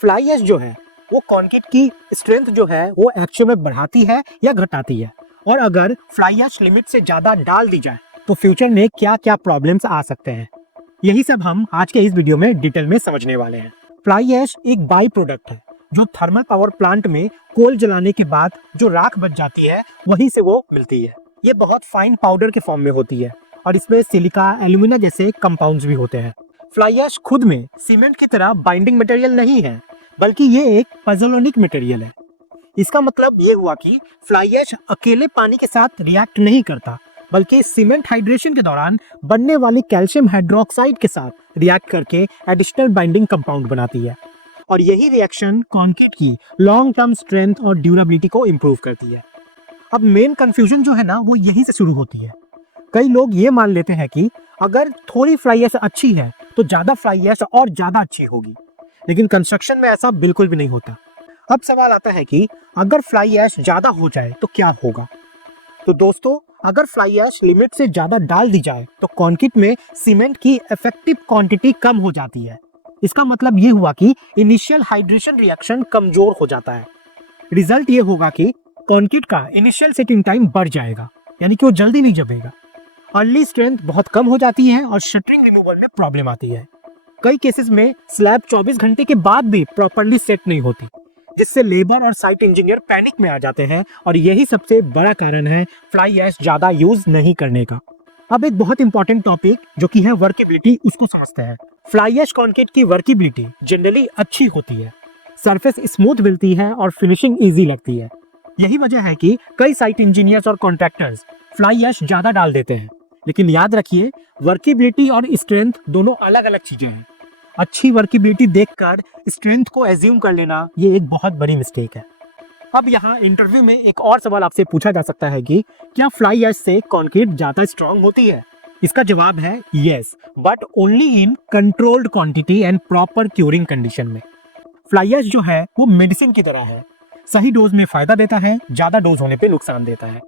Fly ash जो है वो कंक्रीट की स्ट्रेंथ जो है वो एक्चुअल में बढ़ाती है या घटाती है, और अगर फ्लाई ऐश लिमिट से ज्यादा डाल दी जाए तो फ्यूचर में क्या क्या प्रॉब्लम्स आ सकते हैं, यही सब हम आज के इस वीडियो में डिटेल में समझने वाले हैं। फ्लाई ऐश एक बाई प्रोडक्ट है जो थर्मल पावर प्लांट में कोल जलाने के बाद जो राख बच जाती है वहीं से वो मिलती है। ये बहुत फाइन पाउडर के फॉर्म में होती है और इसमें सिलिका, एल्यूमिना जैसे कंपाउंड्स भी होते हैं। फ्लाई ऐश खुद में सीमेंट की तरह बाइंडिंग मटेरियल नहीं है, बल्कि ये एक पॉज़ोलैनिक मटेरियल है। इसका मतलब ये हुआ कि फ्लाई ऐश अकेले पानी के साथ रिएक्ट नहीं करता, बल्कि सीमेंट हाइड्रेशन के दौरान बनने वाली कैल्शियम हाइड्रोक्साइड के साथ रिएक्ट करके एडिशनल बाइंडिंग कंपाउंड बनाती है, और यही रिएक्शन कंक्रीट की लॉन्ग टर्म स्ट्रेंथ और ड्यूरेबिलिटी को इम्प्रूव करती है। अब मेन कंफ्यूजन जो है ना वो यहीं से शुरू होती है। कई लोग ये मान लेते हैं कि अगर थोड़ी फ्लाई ऐश अच्छी है तो ज्यादा फ्लाई ऐश और ज्यादा अच्छी होगी, लेकिन कंस्ट्रक्शन में ऐसा बिल्कुल भी नहीं होता। अब सवाल आता है कि अगर फ्लाई ऐश ज्यादा हो जाए तो क्या होगा। तो दोस्तों, अगर फ्लाई ऐश लिमिट से ज्यादा डाल दी जाए तो कंक्रीट में सीमेंट की इफेक्टिव क्वांटिटी कम हो जाती है। इसका मतलब ये हुआ कि इनिशियल हाइड्रेशन रिएक्शन कमजोर हो जाता है। रिजल्ट ये होगा कि कंक्रीट का इनिशियल सेटिंग टाइम बढ़ जाएगा, यानी कि वो जल्दी नहीं जमेगा। अर्ली स्ट्रेंथ बहुत कम हो जाती है और शटरिंग रिमूवल में प्रॉब्लम आती है। कई केसेस में स्लैब 24 घंटे के बाद भी प्रॉपर्ली सेट नहीं होती, जिससे लेबर और साइट इंजीनियर पैनिक में आ जाते हैं, और यही सबसे बड़ा कारण है फ्लाई ऐश ज्यादा यूज नहीं करने का। अब एक बहुत इंपॉर्टेंट टॉपिक जो कि है वर्केबिलिटी, उसको समझते हैं। फ्लाई ऐश कंक्रीट की वर्केबिलिटी जनरली अच्छी होती है, सरफेस स्मूथ मिलती है और फिनिशिंग इजी लगती है। यही वजह है कि कई साइट इंजीनियर्स और कॉन्ट्रैक्टर्स फ्लाई ऐश ज्यादा डाल देते हैं। लेकिन याद रखिए, वर्केबिलिटी और स्ट्रेंथ दोनों अलग अलग चीजें हैं। अच्छी वर्केबिलिटी देखकर स्ट्रेंथ को एज्यूम कर लेना ये एक बहुत बड़ी मिस्टेक है। अब यहाँ इंटरव्यू में एक और सवाल आपसे पूछा जा सकता है कि क्या फ्लाई ऐश से कंक्रीट ज्यादा स्ट्रांग होती है। इसका जवाब है yes, but only in controlled quantity and proper curing condition में। फ्लाई ऐश जो है वो मेडिसिन की तरह है, सही डोज में फायदा देता है, ज्यादा डोज होने पे नुकसान देता है।